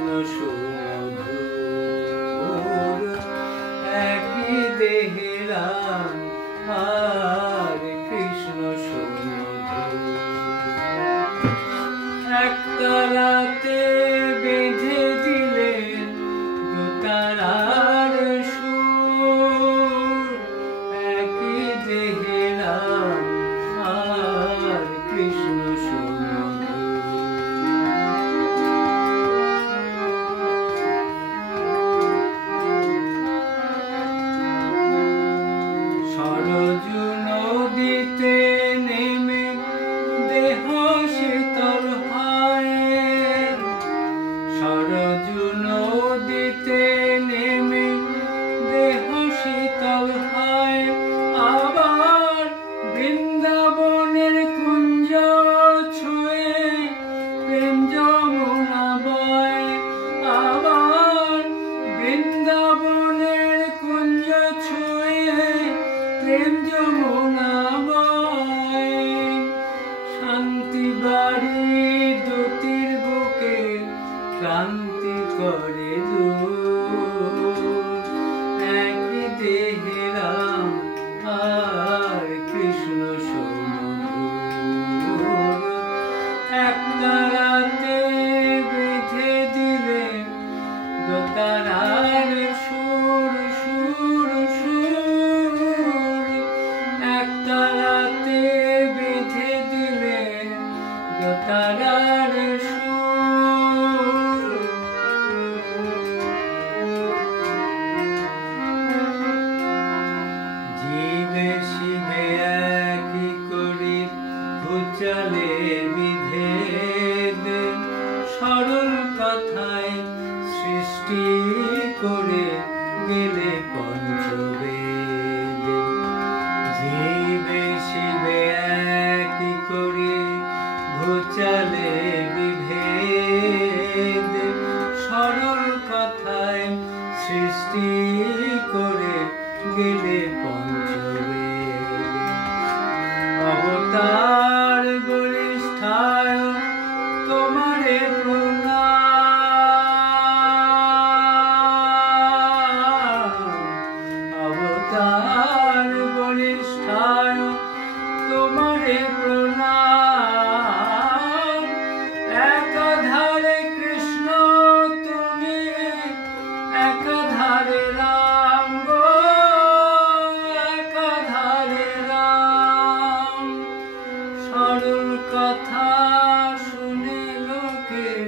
কৃষ্ণ সুমধুর একই দেহে রাম আর কৃষ্ণ সুমধুর একতারাতে বেঁধে দিলেন দোতারার সুর একই দেহে রাম আর কৃষ্ণ সরজু নদীতে নেমে দেহ শীতল হয় সরজু নদীতে নেমে দেহ শীতল হয় আবার বৃন্দাবনের কুঞ্জ ছুঁয়ে প্রেম যমুনা বয় আবার বৃন্দাবনের কুঞ্জ ছুঁয়ে প্রেম যমুনা বয় শান্তি বাড়ি দুটির বুকে ক্রান্তি করে একই দেহে রাম আর কৃষ্ণ সুমধুর একতারাতে বেঁধে দিলেন দোতারার সুর সুর সুর একতারাতে বেঁধে দিলেন দোতারার সুর জীবে শিবে একই করি ভূচালে বিধেদ সরল কথায় সৃষ্টি করে গেলে পঞ্চবেদ জীবে শিবে একই করি ভূচালে বিভেদ সরল কথায় সৃষ্টি করে গেলে পঞ্চবেদ অবতার বরিষ্ঠায় তোমারে প্রণাম অবতার বরিষ্ঠায় তোমারে প্রণাম একাধারে কৃষ্ণ তুমি একাধারে রাম গো একাধারে রাম সরল কথা শুনে লোকের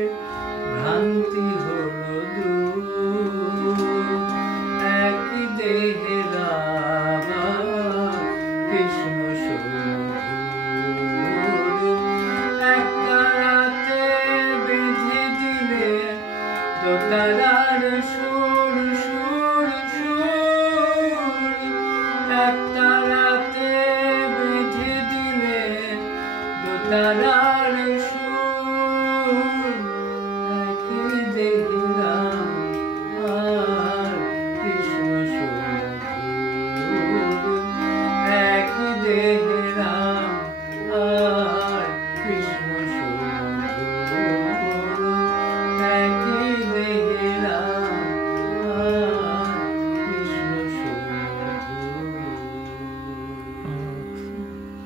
ভ্রান্তি হলো দূর একই দেহে রাম কৃষ্ণ সুমধুর একতারাতে বেঁধে দিলে দোতারার সুর